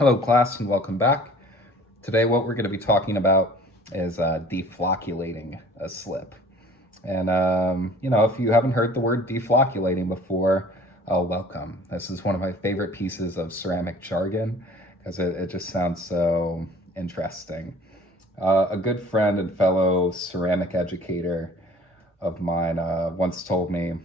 Hello class and welcome back. Today what we're going to be talking about is deflocculating a slip. And if you haven't heard the word deflocculating before, welcome. This is one of my favorite pieces of ceramic jargon because it just sounds so interesting. A good friend and fellow ceramic educator of mine once told me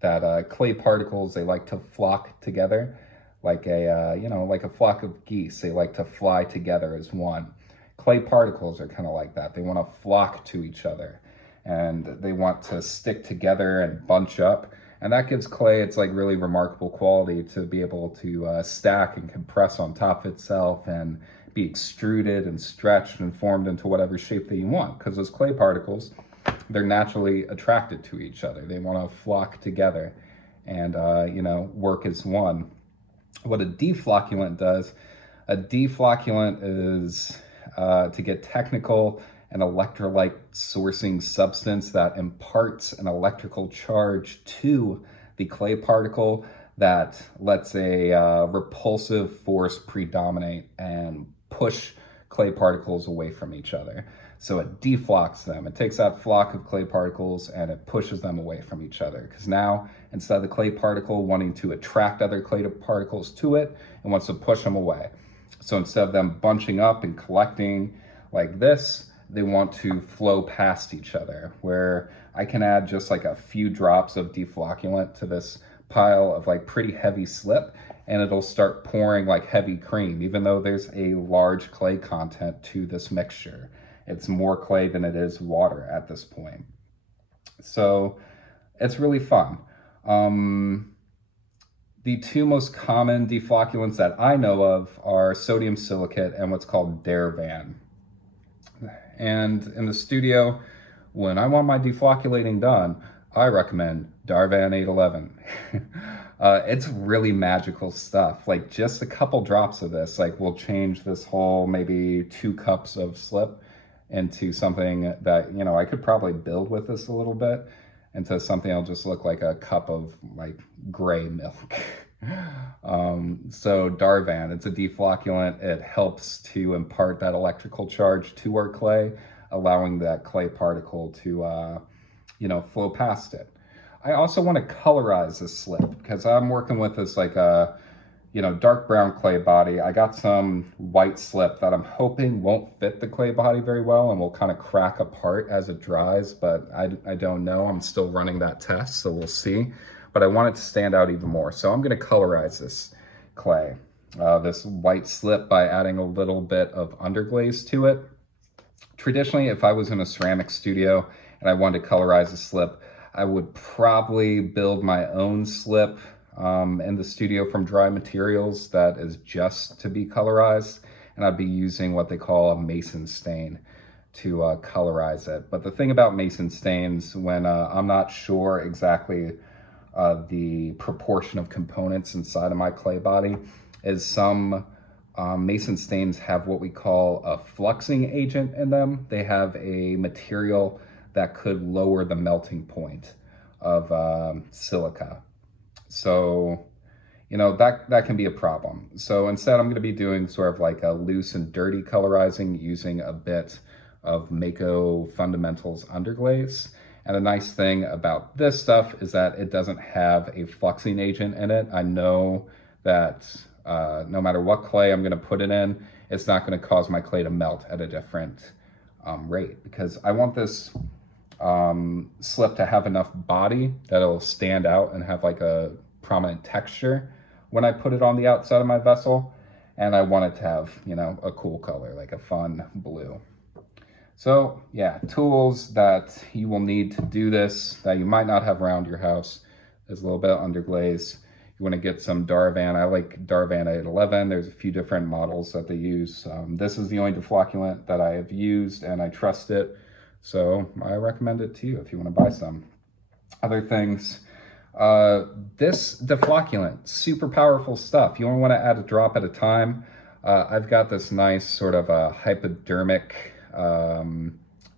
that clay particles, they like to flock together like like a flock of geese. They like to fly together as one. Clay particles are kind of like that. They want to flock to each other and they want to stick together and bunch up. And that gives clay its like really remarkable quality to be able to stack and compress on top of itself and be extruded and stretched and formed into whatever shape that you want. Because those clay particles, they're naturally attracted to each other. They want to flock together and, work as one. What a deflocculant does, a deflocculant is, to get technical, an electrolyte sourcing substance that imparts an electrical charge to the clay particle that lets a repulsive force predominate and push clay particles away from each other. So it deflocks them. It takes that flock of clay particles and it pushes them away from each other. Because now, instead of the clay particle wanting to attract other clay particles to it, it wants to push them away. So instead of them bunching up and collecting like this, they want to flow past each other, where I can add just like a few drops of deflocculant to this pile of like pretty heavy slip, and it'll start pouring like heavy cream, even though there's a large clay content to this mixture. It's more clay than it is water at this point. So it's really fun. The two most common deflocculants that I know of are sodium silicate and what's called Darvan. And in the studio, when I want my deflocculating done, I recommend Darvan 811. It's really magical stuff. Like just a couple drops of this, like will change this whole maybe 2 cups of slip into something that, I could probably build with this a little bit into something that'll just look like a cup of like gray milk. So Darvan, it's a deflocculant. It helps to impart that electrical charge to our clay, allowing that clay particle to, flow past it. I also want to colorize this slip because I'm working with this like a, dark brown clay body. I got some white slip that I'm hoping won't fit the clay body very well and will kind of crack apart as it dries, but I don't know. I'm still running that test, so we'll see. But I want it to stand out even more. So I'm going to colorize this clay, this white slip, by adding a little bit of underglaze to it. Traditionally, if I was in a ceramic studio and I wanted to colorize a slip, I would probably build my own slip in the studio from dry materials that is just to be colorized, and I'd be using what they call a mason stain to colorize it. But the thing about mason stains, when I'm not sure exactly the proportion of components inside of my clay body, is some mason stains have what we call a fluxing agent in them. They have a material that could lower the melting point of silica. So, that can be a problem. So instead, I'm going to be doing sort of like a loose and dirty colorizing using a bit of Mako Fundamentals underglaze. And the nice thing about this stuff is that it doesn't have a fluxing agent in it. I know that no matter what clay I'm going to put it in, it's not going to cause my clay to melt at a different rate, because I want this slip to have enough body that it'll stand out and have like a prominent texture when I put it on the outside of my vessel. And I want it to have, a cool color, like a fun blue. So yeah, tools that you will need to do this that you might not have around your house is a little bit of underglaze. You want to get some Darvan. I like Darvan 811. There's a few different models that they use. This is the only deflocculant that I have used and I trust it. So I recommend it to you if you want to buy some. Other things, this deflocculant, super powerful stuff. You only want to add a drop at a time. I've got this nice sort of a hypodermic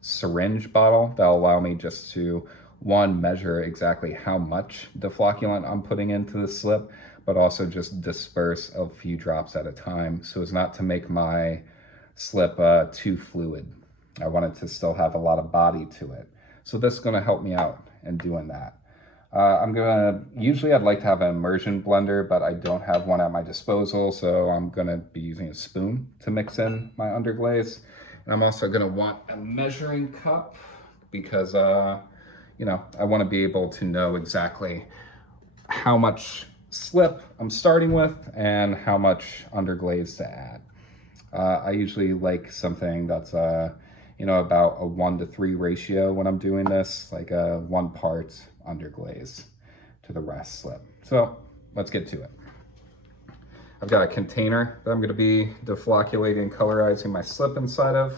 syringe bottle that'll allow me just to, one, measure exactly how much deflocculant I'm putting into the slip, but also just disperse a few drops at a time so as not to make my slip too fluid. I want it to still have a lot of body to it. So this is gonna help me out in doing that. Usually I'd like to have an immersion blender, but I don't have one at my disposal, so I'm gonna be using a spoon to mix in my underglaze. And I'm also gonna want a measuring cup because, you know, I wanna be able to know exactly how much slip I'm starting with and how much underglaze to add. I usually like something that's, you know, about a 1-to-3 ratio when I'm doing this, like a 1 part underglaze to the rest slip. So let's get to it. I've got a container that I'm going to be deflocculating and colorizing my slip inside of,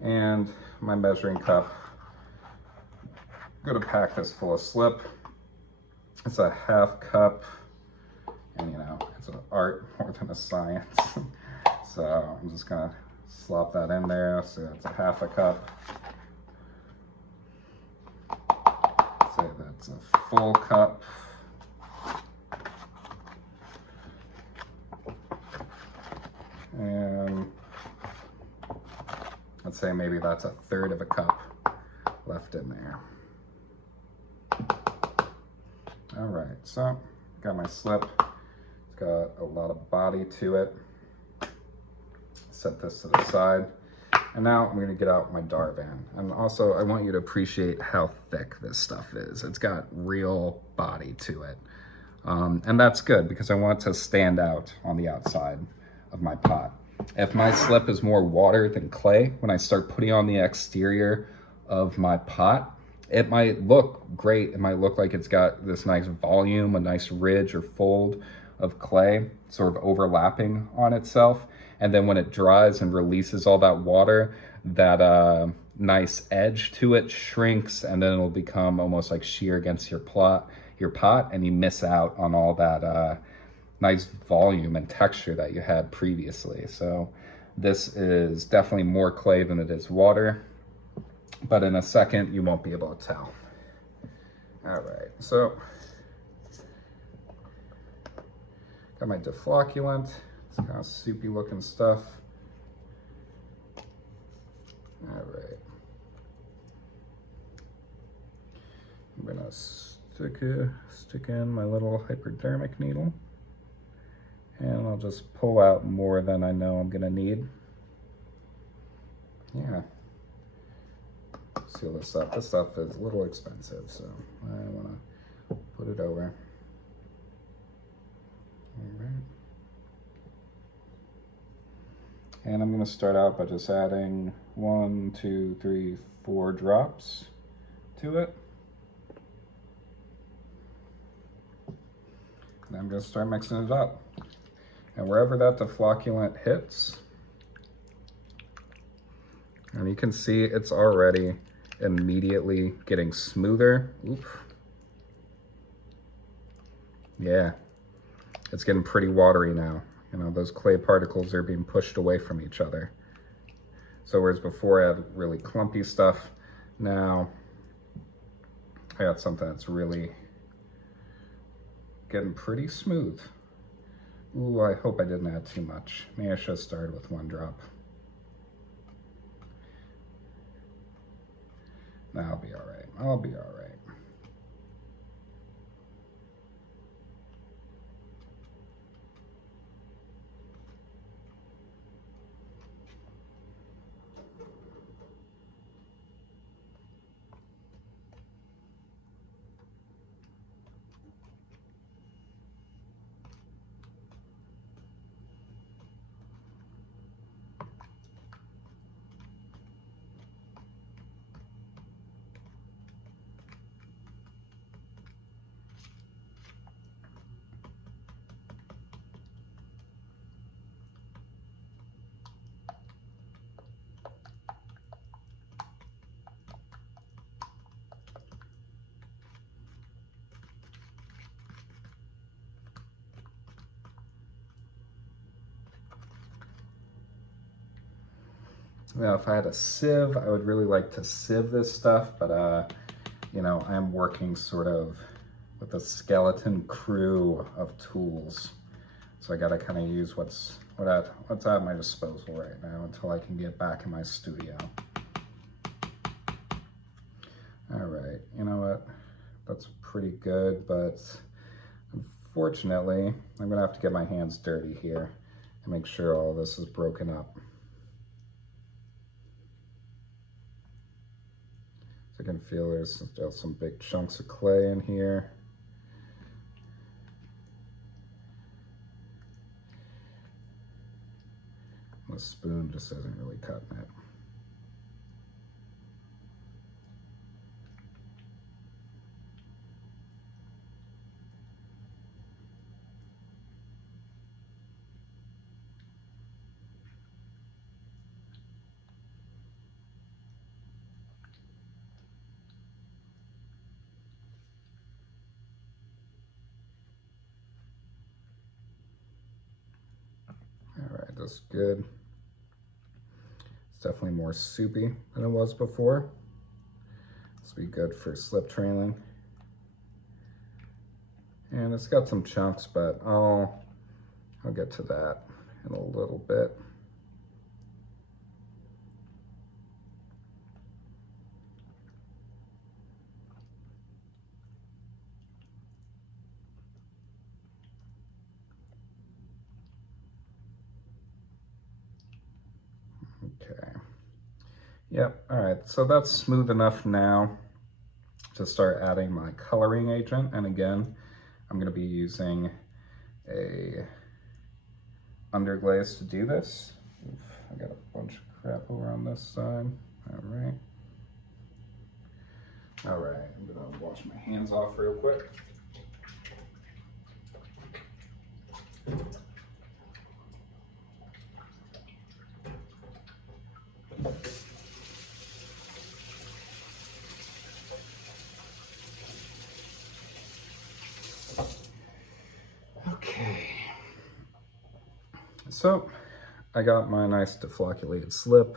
and my measuring cup. I'm going to pack this full of slip. It's a 1/2 cup, and you know, it's an art more than a science. So I'm just gonna slop that in there. So that's a 1/2 cup. Say that's a full cup. And let's say maybe that's a 1/3 of a cup left in there. All right, so got my slip. It's got a lot of body to it. Set this to the side. And now I'm gonna get out my Darvan. And also I want you to appreciate how thick this stuff is. It's got real body to it. And that's good because I want it to stand out on the outside of my pot. If my slip is more water than clay, when I start putting on the exterior of my pot, it might look great. It might look like it's got this nice volume, a nice ridge or fold of clay sort of overlapping on itself. And then when it dries and releases all that water, that nice edge to it shrinks, and then it'll become almost like sheer against your pot, and you miss out on all that nice volume and texture that you had previously. So this is definitely more clay than it is water, but in a second you won't be able to tell. All right, so got my deflocculant. It's kind of soupy looking stuff. All right. I'm gonna stick in my little hypodermic needle, and I'll just pull out more than I know I'm gonna need. Yeah. Seal this up. This stuff is a little expensive, so I wanna put it over. All right. And I'm going to start out by just adding 1, 2, 3, 4 drops to it. And I'm going to start mixing it up. And wherever that deflocculant hits, and you can see it's already immediately getting smoother. Oof. Yeah, it's getting pretty watery now. You know, those clay particles are being pushed away from each other. So whereas before I had really clumpy stuff, now I got something that's really getting pretty smooth. Ooh, I hope I didn't add too much. Maybe I should have started with 1 drop. I'll be all right. I'll be all right. Now, if I had a sieve, I would really like to sieve this stuff, but you know, I'm working sort of with a skeleton crew of tools. So I gotta kind of use what's at my disposal right now until I can get back in my studio. All right, you know what? That's pretty good, but unfortunately, I'm gonna have to get my hands dirty here and make sure all this is broken up. So I can feel there's still some big chunks of clay in here. The spoon just isn't really cutting it. All right, that's good. It's definitely more soupy than it was before. This will be good for slip trailing. And it's got some chunks, but I'll get to that in a little bit. Okay. Yep, all right, so that's smooth enough now to start adding my coloring agent. And again, I'm gonna be using a underglaze to do this. Oof, I got a bunch of crap over on this side. All right. All right, I'm gonna wash my hands off real quick. Okay. So I got my nice deflocculated slip,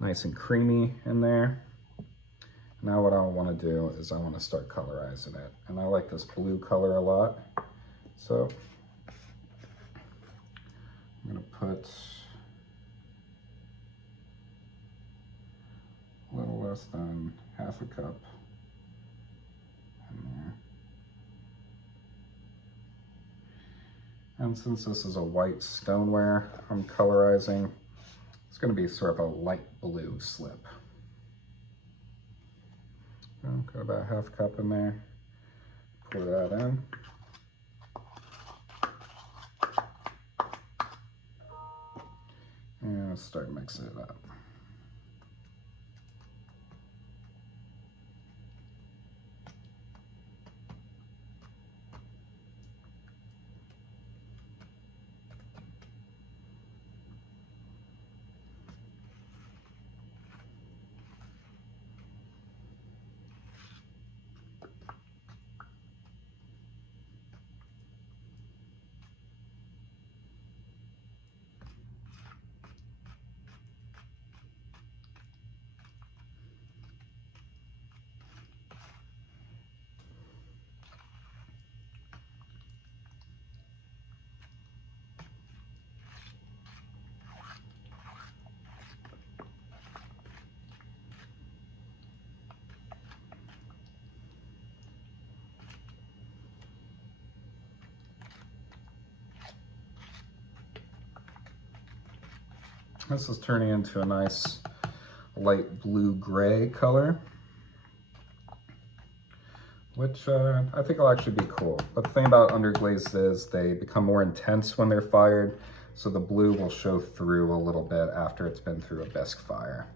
nice and creamy in there. Now what I want to do is I want to start colorizing it. And I like this blue color a lot. So I'm going to put a little less than half a cup in there. And since this is a white stoneware I'm colorizing, it's going to be sort of a light blue slip. So got about half a cup in there. Pour that in. And let's start mixing it up. This is turning into a nice light blue-gray color, which I think will actually be cool. But the thing about underglazed is they become more intense when they're fired, so the blue will show through a little bit after it's been through a bisque fire.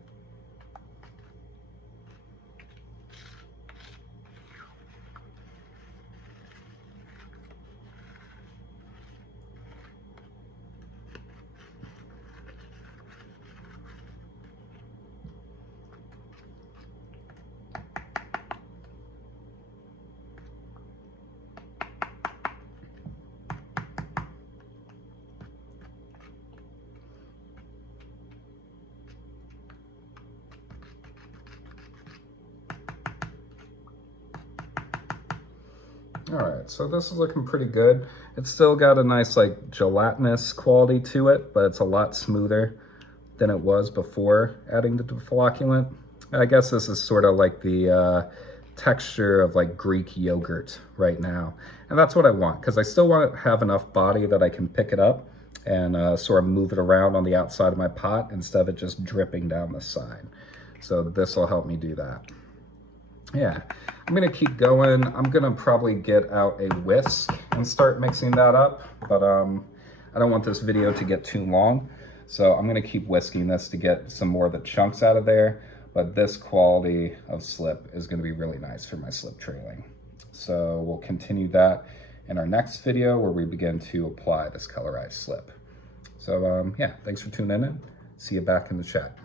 All right, so this is looking pretty good. It's still got a nice like gelatinous quality to it, but it's a lot smoother than it was before adding the deflocculant. I guess this is sort of like the texture of like Greek yogurt right now. And that's what I want, because I still want to have enough body that I can pick it up and sort of move it around on the outside of my pot instead of it just dripping down the side. So this will help me do that. Yeah, I'm gonna keep going. I'm gonna probably get out a whisk and start mixing that up, but I don't want this video to get too long. So I'm gonna keep whisking this to get some more of the chunks out of there, but this quality of slip is gonna be really nice for my slip trailing. So we'll continue that in our next video where we begin to apply this colorized slip. So yeah, thanks for tuning in. See you back in the chat.